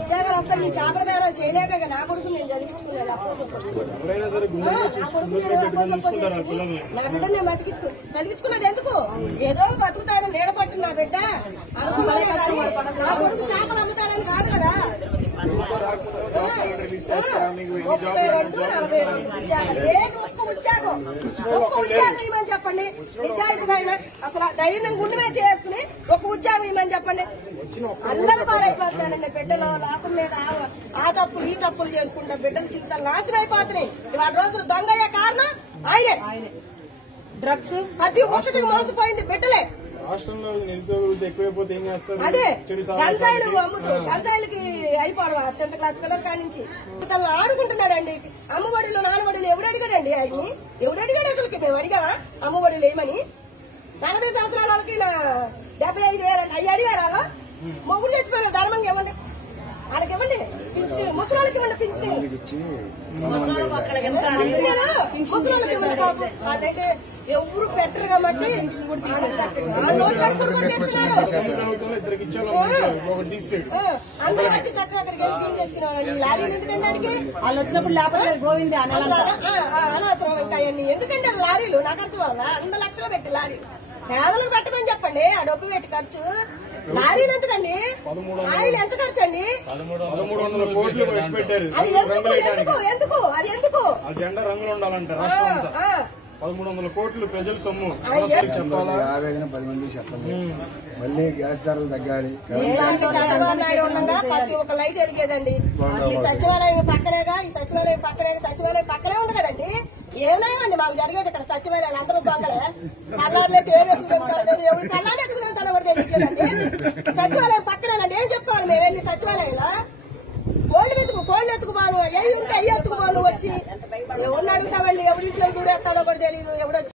ఉద్యోగాలు వస్తే నీ చేపల బేరాలు చేయలేక నా కొడుకు నేను చదివించుకున్నాను నా బిడ్డ నేను చదివించుకున్నది ఎందుకు ఏదో బతుకుతాడు నీడపట్టు నా బిడ్డ అనుకున్నానే కానీ నా కొడుకు చేపలు అమ్ముతాడని కాదు కదా. 32-42 ఏది ఒక్క ఉద్యోగం ఇవ్వమని చెప్పండి. నిజాయితీగా అయినా అసలు ధైర్యం గుండె మీద చేసుకుని ఒక ఉద్యోగం ఇవ్వమని చెప్పండి. అందరూ పారైపోతానండి బిడ్డలు లాభం మీద ఆ తప్పులు ఈ తప్పులు చేసుకుంటాం. బిడ్డల జీవితాలు నాశనం అయిపోతున్నాయి. ఇవాళ రోజులు దొంగయ్యే కారణం ఆయనే. డ్రగ్స్ ప్రతి ఒక్కటి మోసపోయింది బిడ్డలే. రాష్ట్రంలో నిరుద్యోగులు ఎక్కువైపోతే ఏం చేస్తారు? అదే గంజాయిలు అమ్ముతూ గంజాయిలకి అయిపోవడం 10th క్లాస్ పిల్లల కాడి నుంచి తను ఆడుకుంటున్నాడండి. అమ్మఒడిలో నాన్నబడిలో ఎవడు అడిగాడండి? ఆయన్ని ఎవడు అడిగాడు? అసలుకి మేము అడిగావా అమ్మఒడిలో ఏమని? 40 సంవత్సరాల వాళ్ళకి 75,000 అవి అడిగారు. అలా మొగుడు చచ్చిపోయిన ధర్మంగా ఇవ్వండి, వాళ్ళకి ఇవ్వండి. పింఛన్ ముసలాళ్ళకి ఇవ్వండి. పింఛన్ ముసలాళ్ళకి ఇవ్వండి. వాళ్ళైతే ఎవరు పెట్టరు కాబట్టి అందరూ వచ్చి చక్కగా అక్కడికి వెళ్ళి బియ్యం తెచ్చుకున్నామండి. లారీలు ఎందుకంటే అడిగి వాళ్ళు వచ్చినప్పుడు లేకపోతే గోవింది అనవసరం. ఇంకా ఎందుకంటే లారీలు నాకు అర్థం వల్ల 100 లక్షలు పెట్టి లారీలు పేదలకు పెట్టమని చెప్పండి. ఆ డబ్బు పెట్టి ఖర్చు లారీలు ఎందుకండి? ఆయిల్ ఎంత ఖర్చు అండి? 1300 కోట్లు పెట్టారు. అది ఎందుకు అది ఎందుకు జెండా రంగులు ఉండాలంట రాష్ట్రం అంతా. 1300 కోట్లు ప్రజల సొమ్ము. చెప్పాలా? 10 మంది చెప్పాలి. మళ్ళీ గ్యాస్ ధరలు తగ్గాలి. ప్రతి ఒక్క లైట్ వెలిగేదండి. ఈ సచివాలయం పక్కనేగా, ఈ సచివాలయం పక్కనే ఉంది కదండి. ఏమన్నాయండి మాకు జరిగేది ఇక్కడ సచివాలయాలు? అందరూ దొంగలే. కల్లారులే ఎవరు ఎవరు కల్లారు ఎట్టుకుని కూడా తెలియట్లేదండి. సచివాలయం పక్కనేనండి. ఏం చెప్పుకోవాలి మేము వెళ్ళి సచివాలయంలో? కోళ్ళు ఎత్తుకుపోను, అయ్యి ఉంటే అయ్యి ఎత్తుకుపోను వచ్చి ఎవరిని అడుగుతామండి? ఎవరింట్లో కూడా ఎత్తాడో కూడా తెలియదు. ఎవడొచ్చి